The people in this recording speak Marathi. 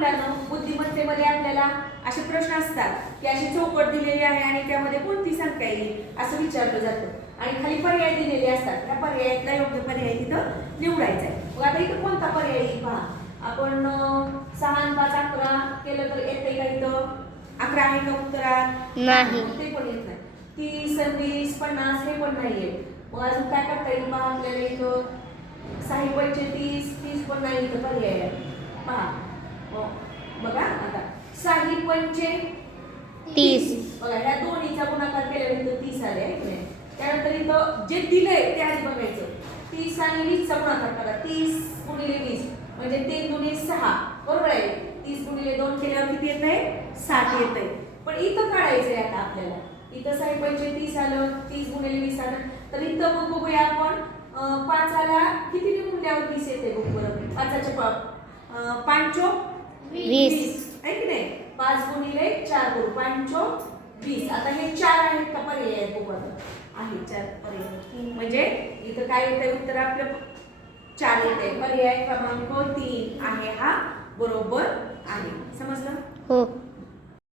मुलांना बुद्धिमत्तेमध्ये आपल्याला असे प्रश्न असतात की अशी चौकट दिलेली आहे आणि त्यामध्ये कोणती संख्या येईल असं विचारलं जातं आणि खाली पर्याय दिलेले असतात. त्या पर्यायातला योग्य पर्याय तिथं निवडायचा आहे. मग आता इथं कोणता पर्याय येईल पहा. आपण 6 आणि 5 11 केलं तर येते का इथं? 11 आहे का उत्तरात? नाही. ते पण येत नाही. 30 20 50 हे पण नाहीये. मग अजून काय करता येईल पहा आपल्याला इथं? 6 पंचे 30 30 पण नाही इथं पर्याय आहे. पहा बघा आता 6 पंचे 30. बघा ह्या दोन्हीचा गुणाकार केल्यावर इथं 30 आले आहे की नाही. त्यानंतर इथं जे दिलंय ते आधी बघायचं. 30 आणि 20 चा गुणाकार करा. 30 गुणिले 20 म्हणजे 3 दुणे 6 बरोबर आहे. 30 गुणिले 2 केल्यावर किती येत आहे? 60 येत आहे. पण इथं काढायचंय आता आपल्याला. इथं 6 पंचे 30 आलं, 30 गुणिले 20 आलं. तर इथं मग बघूया आपण 5 आला किती गुणल्यावर 20 येते बघ बरं. 5चे 5 चोक 20 आहे की नाही. 5 गुणिले 4 करू 5 चोक 20. आता हे 4 आहेत का पर्याय आहेत बघू आता. आहे 4 पर्याय. म्हणजे इथं काय येतंय उत्तर आपलं 4 येते. पर्याय क्रमांक 3 आहे हा बरोबर आहे. समजलं? हो.